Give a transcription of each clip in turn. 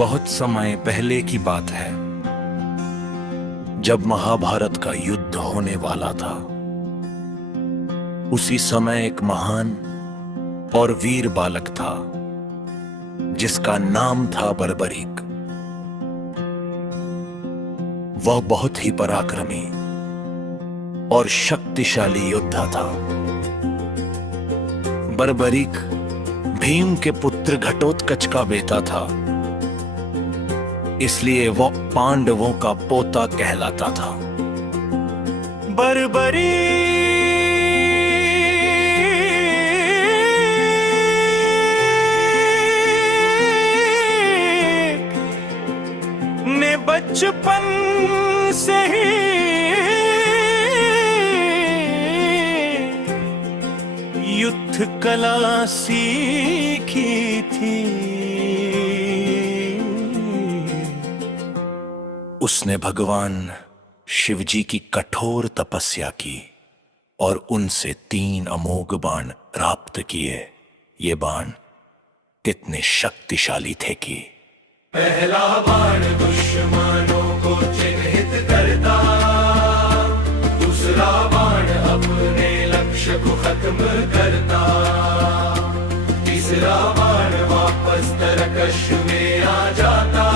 बहुत समय पहले की बात है, जब महाभारत का युद्ध होने वाला था। उसी समय एक महान और वीर बालक था जिसका नाम था बर्बरीक। वह बहुत ही पराक्रमी और शक्तिशाली योद्धा था। बर्बरीक भीम के पुत्र घटोत्कच का बेटा था, इसलिए वह पांडवों का पोता कहलाता था। बर्बरीक ने बचपन से ही युद्ध कला सीखी थी। उसने भगवान शिवजी की कठोर तपस्या की और उनसे 3 अमोघ बाण प्राप्त किए। ये बाण कितने शक्तिशाली थे कि पहला बाण दुश्मनों को चिन्हित करता, दूसरा बाण अपने लक्ष्य को खत्म करता, तीसरा बाण वापस तरकश में आ जाता।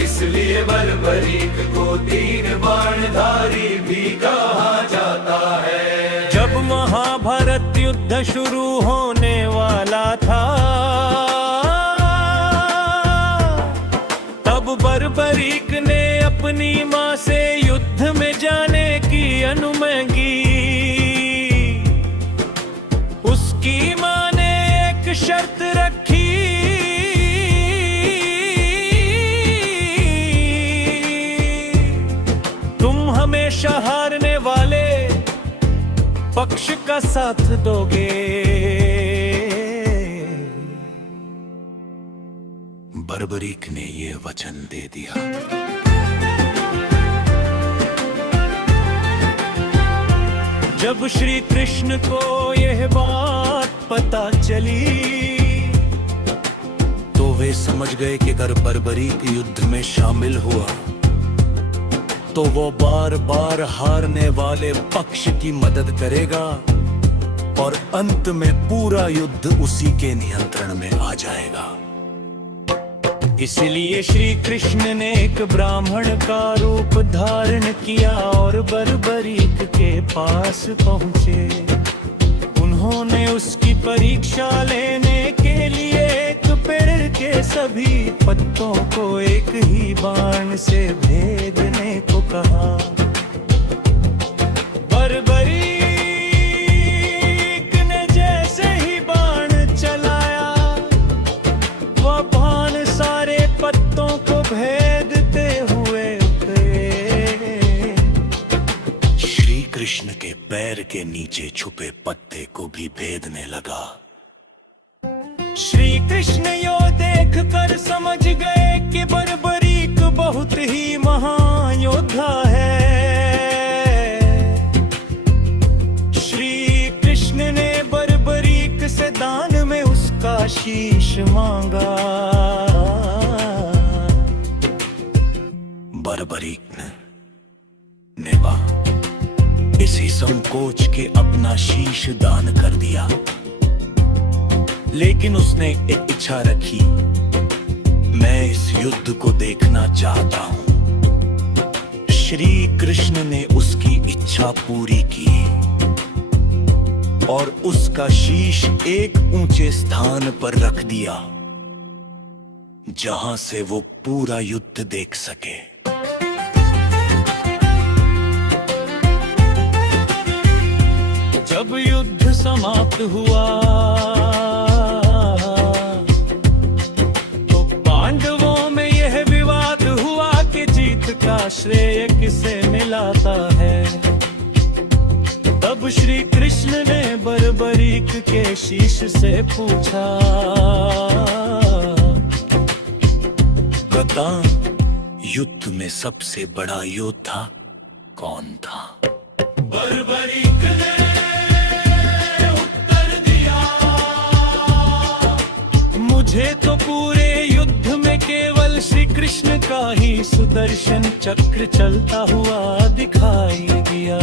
इसलिए बर्बरीक को 3 बाणधारी भी कहा जाता है। जब महाभारत युद्ध शुरू होने वाला था, तब बर्बरीक ने अपनी मां से युद्ध में जाने की अनुमति की। उसकी मां ने एक शर्त रखी, तुम हमेशा हारने वाले पक्ष का साथ दोगे। बर्बरीक ने ये वचन दे दिया। जब श्री कृष्ण को यह बात पता चली, तो वे समझ गए कि अगर बर्बरीक युद्ध में शामिल हुआ तो वो बार बार हारने वाले पक्ष की मदद करेगा और अंत में पूरा युद्ध उसी के नियंत्रण में आ जाएगा। इसलिए श्री कृष्ण ने एक ब्राह्मण का रूप धारण किया और बर्बरीक के पास पहुंचे। उन्होंने उसकी परीक्षा लेने के लिए एक पेड़ के सभी पत्तों को एक ही बाण से भेदने को कहा। बर्बरीक ने जैसे ही बाण चलाया, वह बाण सारे पत्तों को भेदते हुए उतरे। श्री कृष्ण के पैर के नीचे छुपे पत्ते को भी भेदने लगा। श्री कृष्ण यो देख कर समझ गए कि बर्बरीक बहुत ही महान योद्धा है। श्री कृष्ण ने बर्बरीक से दान में उसका शीश मांगा। बर्बरीक ने इसी संकोच के अपना शीश दान कर दिया, लेकिन उसने एक इच्छा रखी, मैं इस युद्ध को देखना चाहता हूं। श्री कृष्ण ने उसकी इच्छा पूरी की और उसका शीश एक ऊंचे स्थान पर रख दिया, जहां से वो पूरा युद्ध देख सके। जब युद्ध समाप्त हुआ, तो पांडवों में यह विवाद हुआ कि जीत का श्रेय किसे मिलाता है। तब श्री कृष्ण ने बर्बरीक के शीश से पूछा, बता, युद्ध में सबसे बड़ा योद्धा कौन था? बर्बरीक ने उत्तर दिया, मुझे तो पूरे युद्ध में कोई सुदर्शन चक्र चलता हुआ दिखाई दिया।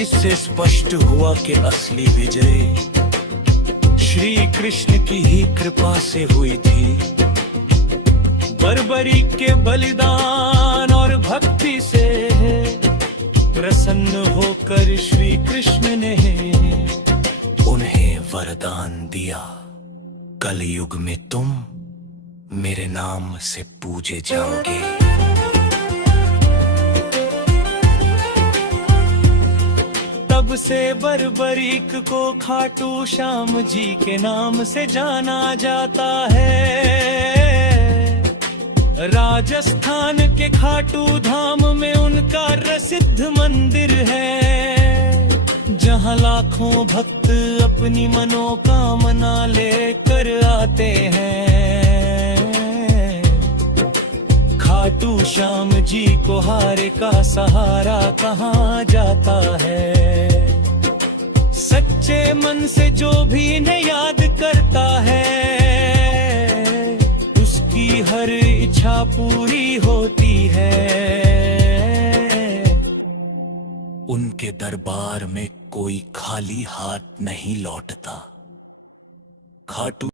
इससे स्पष्ट हुआ कि असली विजय श्री कृष्ण की ही कृपा से हुई थी। बर्बरी के बलिदान और भक्ति से प्रसन्न होकर श्री कृष्ण ने उन्हें वरदान दिया, कलयुग में तुम मेरे नाम से पूजे जाओगे। तब से बर्बरीक को खाटू श्याम जी के नाम से जाना जाता है। राजस्थान के खाटू धाम में उनका प्रसिद्ध मंदिर है, जहां लाखों भक्त अपनी मनोकामना लेकर आते हैं। खाटू श्याम जी को हारे का सहारा कहाँ जाता है। सच्चे मन से जो भी इन्हें याद करता है, उसकी हर इच्छा पूरी होती है। उनके दरबार में कोई खाली हाथ नहीं लौटता। खाटू